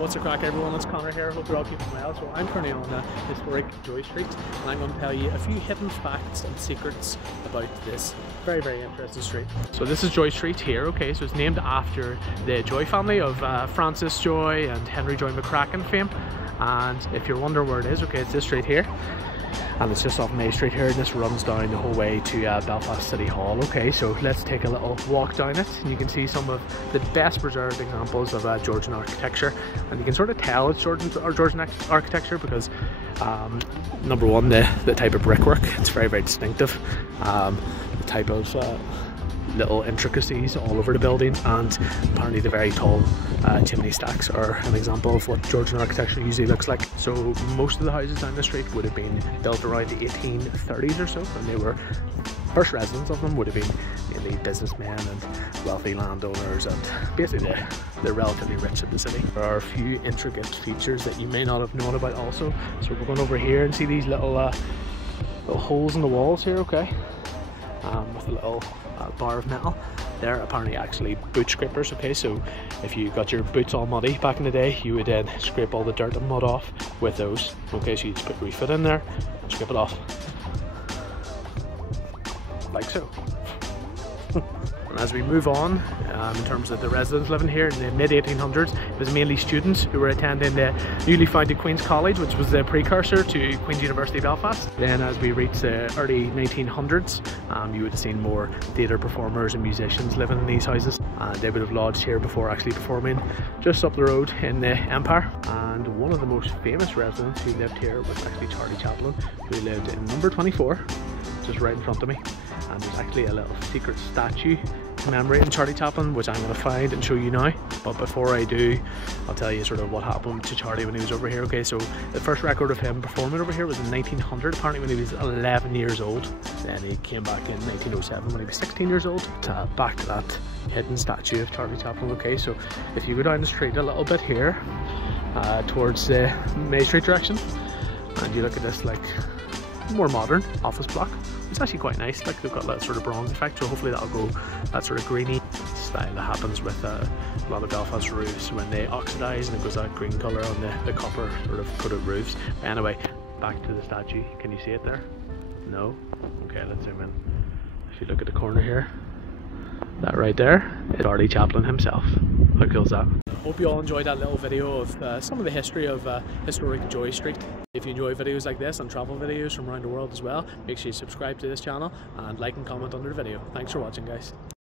What's the crack, everyone? It's Connor here. Hope you're all keeping well. So I'm currently on historic Joy Street, and I'm going to tell you a few hidden facts and secrets about this very, very interesting street. So this is Joy Street here, okay? So it's named after the Joy family of Francis Joy and Henry Joy McCracken fame. And if you're wondering where it is, okay, it's this street here. And it's just off May Street here, and this runs down the whole way to Belfast City Hall. Okay, so let's take a little walk down it, and you can see some of the best preserved examples of Georgian architecture, and you can sort of tell it's Georgian architecture because number one, the type of brickwork, it's very, very distinctive. The type of little intricacies all over the building, and apparently the very tall chimney stacks are an example of what Georgian architecture usually looks like. So most of the houses down the street would have been built around the 1830s or so, and they were first residents of them would have been mainly businessmen and wealthy landowners, and basically they're relatively rich in the city. There are a few intricate features that you may not have known about also. So we're going over here and see these little holes in the walls here, okay, with a little bar of metal. They're apparently actually boot scrapers, okay, so if you got your boots all muddy back in the day, you would then scrape all the dirt and mud off with those, okay, so you just put your foot in there and scrape it off like so. And as we move on, in terms of the residents living here in the mid-1800s, it was mainly students who were attending the newly founded Queen's College, which was the precursor to Queen's University Belfast. Then as we reach the early 1900s, you would have seen more theatre performers and musicians living in these houses, and they would have lodged here before actually performing just up the road in the Empire. And one of the most famous residents who lived here was actually Charlie Chaplin, who lived in number 24, just right in front of me. And there's actually a little secret statue commemorating Charlie Chaplin, which I'm going to find and show you now. But before I do, I'll tell you sort of what happened to Charlie when he was over here. Okay, so the first record of him performing over here was in 1900, apparently when he was 11 years old. Then he came back in 1907 when he was 16 years old. Back to that hidden statue of Charlie Chaplin. Okay, so if you go down the street a little bit here, towards the May Street direction, and you look at this like more modern office block, it's actually quite nice. Like, they've got that sort of bronze effect, so hopefully that'll go that sort of greeny style that happens with a lot of Belfast roofs when they oxidize, and it goes that green colour on the copper sort of coated roofs. But anyway, back to the statue. Can you see it there? No? Okay, let's zoom in. If you look at the corner here, that right there is Charlie Chaplin himself. How cool is that? Hope you all enjoyed that little video of some of the history of historic Joy Street. If you enjoy videos like this and travel videos from around the world as well, make sure you subscribe to this channel and like and comment under the video. Thanks for watching, guys.